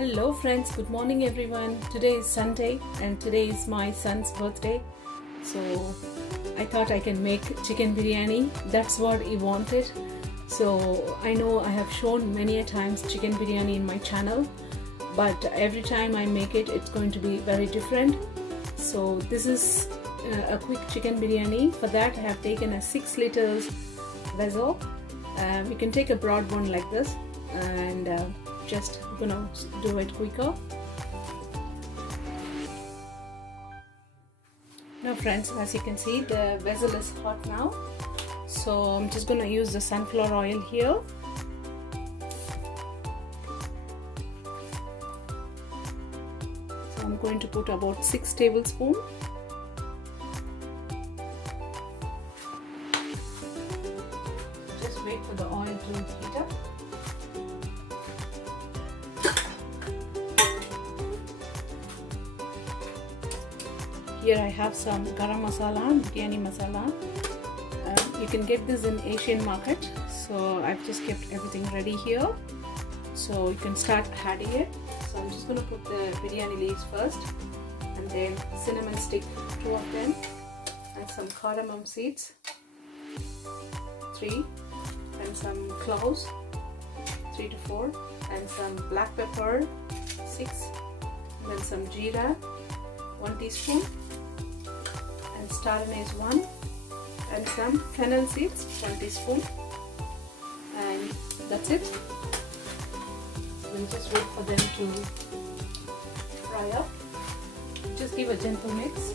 Hello friends, good morning everyone. Today is Sunday and today is my son's birthday. So I thought I can make chicken biryani. That's what he wanted. So I know I have shown many a times chicken biryani in my channel, but every time I make it, it's going to be very different. So this is a quick chicken biryani. For that I have taken a 6 liters vessel. You can take a broad one like this and just gonna do it quicker. Now friends, as you can see, the vessel is hot now, so I'm just gonna use the sunflower oil here. So I'm going to put about 6 tablespoons. Just wait for the oil to heat up. Here I have some garam masala, biryani masala. You can get this in Asian market, so I've just kept everything ready here, so you can start adding it. So I'm just going to put the biryani leaves first, and then cinnamon stick, 2 of them, and some cardamom seeds, 3, and some cloves, 3 to 4, and some black pepper, 6, and then some jeera, 1 teaspoon, and star anise 1, and some fennel seeds, 1 teaspoon, and that's it. We'll just wait for them to fry up. Just give a gentle mix.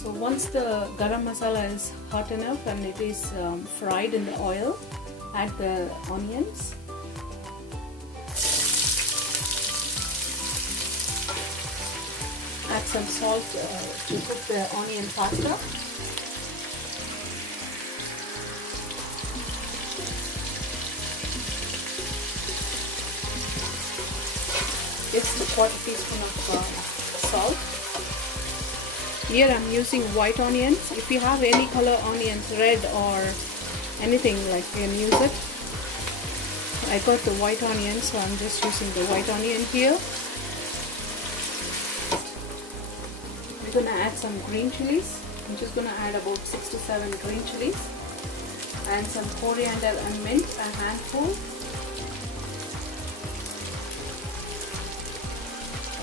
So once the garam masala is hot enough and it is fried in the oil, add the onions. Add some salt to cook the onion faster. Just a 1/4 teaspoon of salt. Here I'm using white onions. If you have any color onions, red or anything, like, you can use it. I got the white onion, so I'm just using the white onion here. We're gonna add some green chilies. I'm just gonna add about 6 to 7 green chilies, and some coriander and mint, a handful.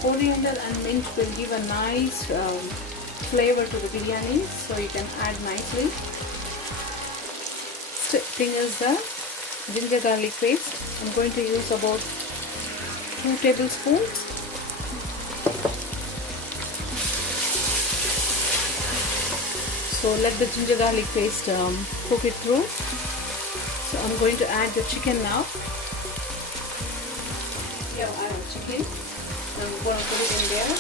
Coriander and mint will give a nice flavor to the biryani, so you can add nicely. Thing is the ginger garlic paste. I'm going to use about 2 tablespoons. So let the ginger garlic paste cook it through. So I'm going to add the chicken now. Here I have chicken. I'm going to put it in there.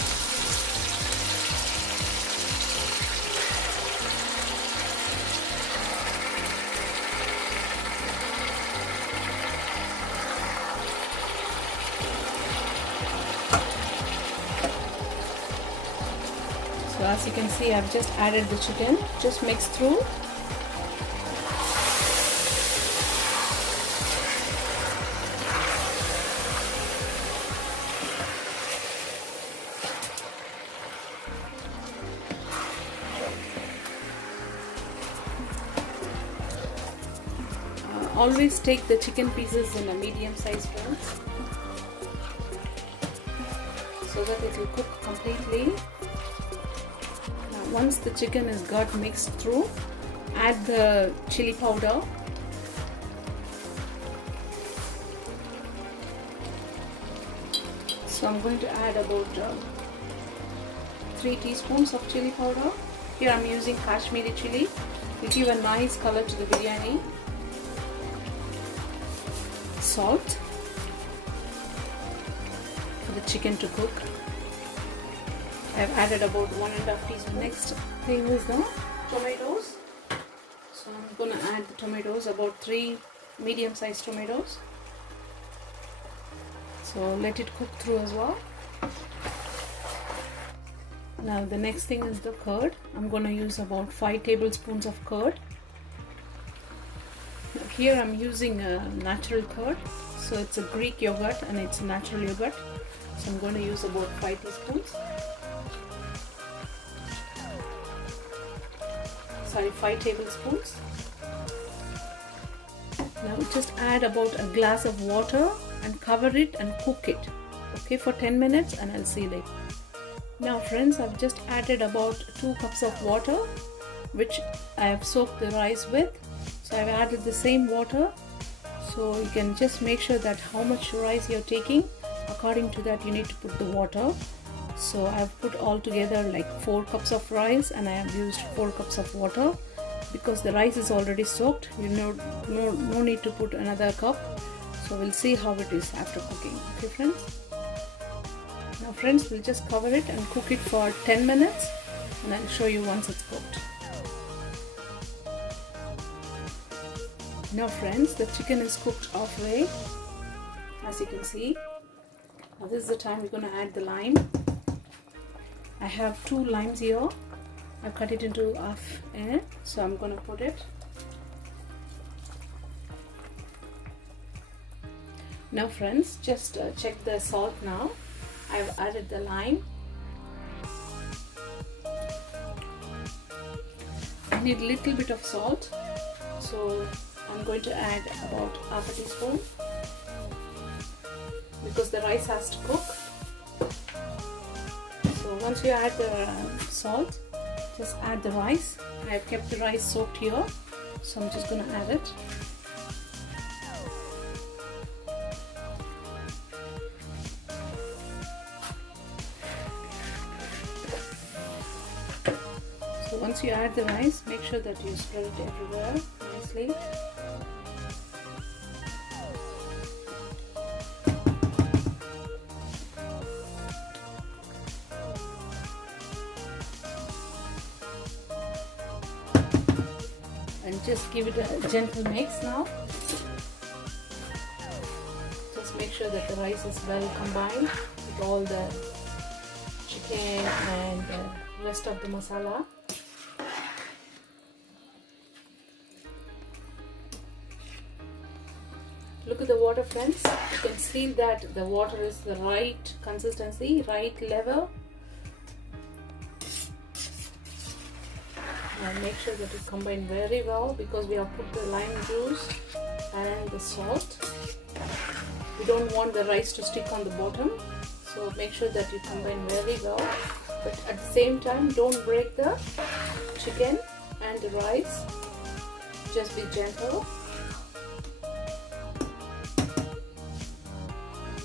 So as you can see, I've just added the chicken. Just mix through. Always take the chicken pieces in a medium sized one, so that it will cook completely. Once the chicken is got mixed through, add the chili powder. So I'm going to add about 3 teaspoons of chili powder. Here I'm using Kashmiri chili. It will give a nice color to the biryani. Salt for the chicken to cook. I've added about 1.5 teaspoons. Next thing is the tomatoes. So I'm going to add the tomatoes, about 3 medium-sized tomatoes. So let it cook through as well. Now the next thing is the curd. I'm going to use about 5 tablespoons of curd. here I'm using a natural curd. So it's a Greek yogurt and it's natural yogurt. So I'm going to use about 5 teaspoons. Sorry, 5 tablespoons. Now just add about a glass of water and cover it and cook it, okay, for 10 minutes, and I'll see later. Now friends, I've just added about 2 cups of water which I have soaked the rice with. So I've added the same water, so you can just make sure that how much rice you're taking, according to that you need to put the water. So I've put all together like 4 cups of rice and I have used 4 cups of water. Because the rice is already soaked, you know, no need to put another cup. So we'll see how it is after cooking. Okay friends, now friends, we'll just cover it and cook it for 10 minutes and I'll show you once it's cooked. Now friends, the chicken is cooked halfway, as you can see. Now this is the time we're going to add the lime. I have 2 limes here. I've cut it into half, so I'm going to put it. Now friends, just check the salt now. I've added the lime. I need a little bit of salt, so I'm going to add about half a teaspoon because the rice has to cook. So once you add the salt, just add the rice. I've kept the rice soaked here, so I'm just going to add it. So once you add the rice, make sure that you spread it everywhere nicely. And just give it a gentle mix now. Just make sure that the rice is well combined with all the chicken and the rest of the masala. Look at the water friends. You can see that the water is the right consistency, right level. And make sure that it combine very well because we have put the lime juice and the salt. We don't want the rice to stick on the bottom, so make sure that you combine very well, but at the same time don't break the chicken and the rice. Just be gentle.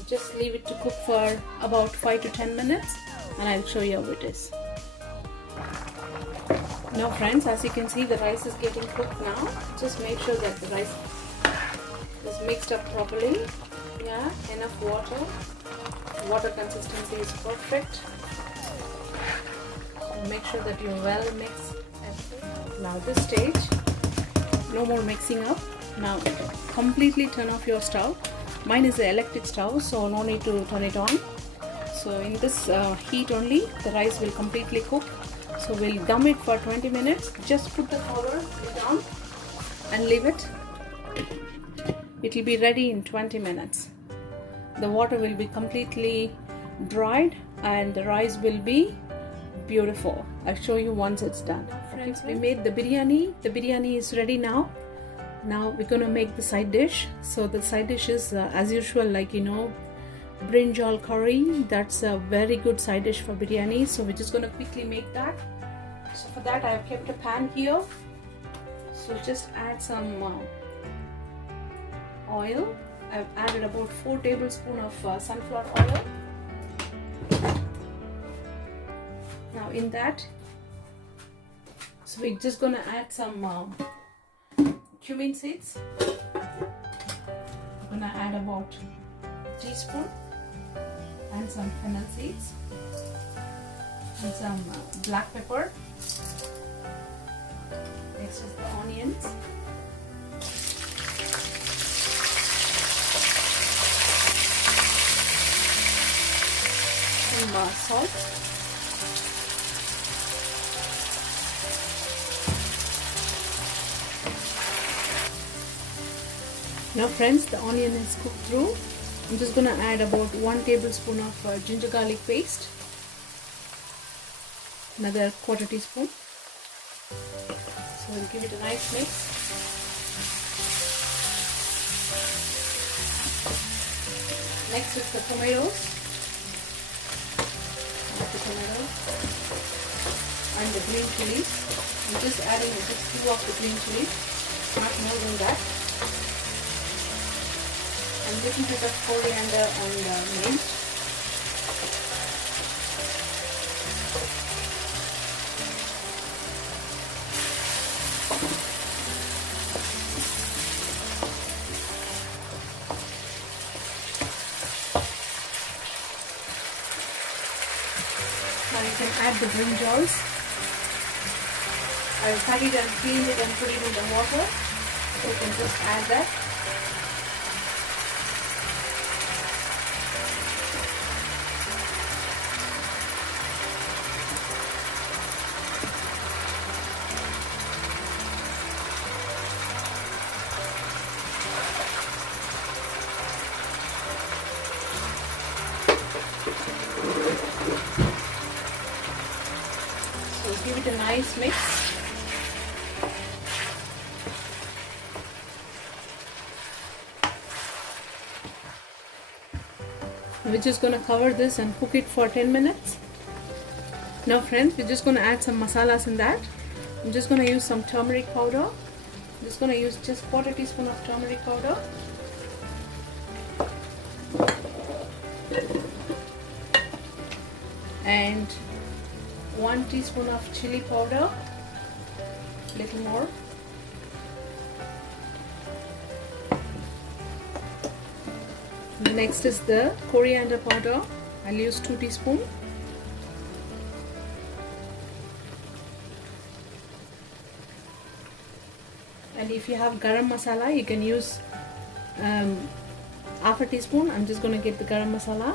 Just leave it to cook for about 5 to 10 minutes and I'll show you how it is. Now friends, as you can see, the rice is getting cooked now. Just make sure that the rice is mixed up properly. Yeah, enough water. Water consistency is perfect. So make sure that you well mix everything. Now this stage, no more mixing up. Now completely turn off your stove. Mine is an electric stove, so no need to turn it on. So in this heat only, the rice will completely cook. So we'll dum it for 20 minutes. Just put the cover down and leave it. It will be ready in 20 minutes. The water will be completely dried and the rice will be beautiful. I'll show you once it's done. Friends, we made the biryani. The biryani is ready now. Now we're going to make the side dish. So the side dish is as usual, like Brinjal curry. That's a very good side dish for biryani. So we're just going to quickly make that. So for that I have kept a pan here. So just add some oil. I've added about 4 tablespoons of sunflower oil. Now in that, so we're just going to add some cumin seeds. I'm going to add about a teaspoon and some fennel seeds and some black pepper. Next is the onions. Some salt. Now friends, the onion is cooked through. I'm just going to add about 1 tablespoon of ginger garlic paste. Another 1/4 teaspoon. So we'll give it a nice mix. Next is the tomatoes. The tomatoes and the green chilies. I'm just adding just 2 of the green chilies, not more than that. And little bit of coriander and mint. Now you can add the brinjals. I'll cut it and clean it and put it in the water. So you can just add that. So give it a nice mix. We're just going to cover this and cook it for 10 minutes. Now friends, we're just going to add some masalas in that. I'm just going to use some turmeric powder. I'm just going to use just 1/4 teaspoon of turmeric powder. And 1 teaspoon of chili powder, little more. Next is the coriander powder. I'll use 2 teaspoons. And if you have garam masala, you can use 1/2 teaspoon. I'm just going to get the garam masala.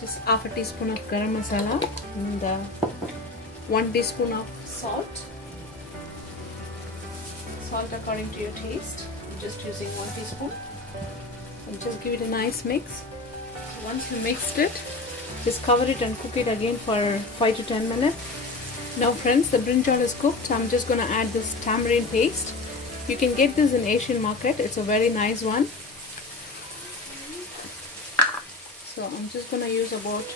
Just 1/2 teaspoon of garam masala and 1 teaspoon of salt. Salt according to your taste. I'm just using 1 teaspoon. And just give it a nice mix. Once you mixed it, just cover it and cook it again for 5 to 10 minutes. Now friends, the brinjal is cooked. I'm just going to add this tamarind paste. You can get this in Asian market. It's a very nice one. So I'm just going to use about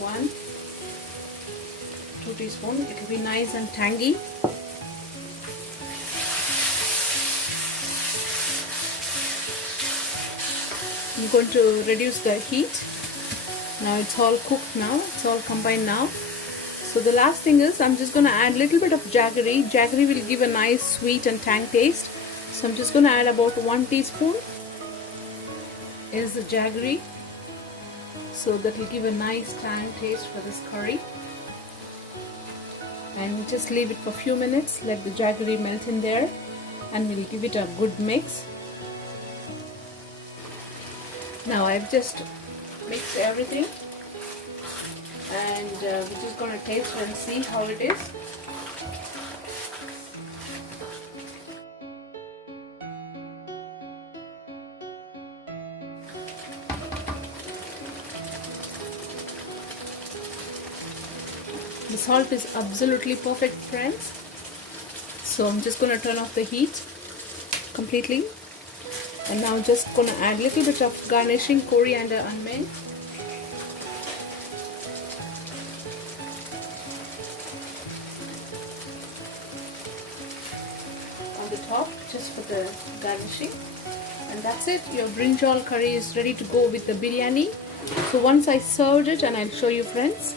1-2 teaspoons. It will be nice and tangy. I'm going to reduce the heat. Now it's all cooked now. It's all combined now. So the last thing is I'm just going to add a little bit of jaggery. Jaggery will give a nice sweet and tang taste. So I'm just going to add about 1 teaspoon is the jaggery. So that will give a nice tang taste for this curry. And just leave it for a few minutes. Let the jaggery melt in there. And we'll give it a good mix. Now I've just mixed everything. And we're just going to taste and see how it is. The salt is absolutely perfect, friends. So I'm just going to turn off the heat completely. And now just going to add a little bit of garnishing, coriander and mint. On the top, just for the garnishing. And that's it. Your brinjal curry is ready to go with the biryani. So once I served it, and I'll show you, friends.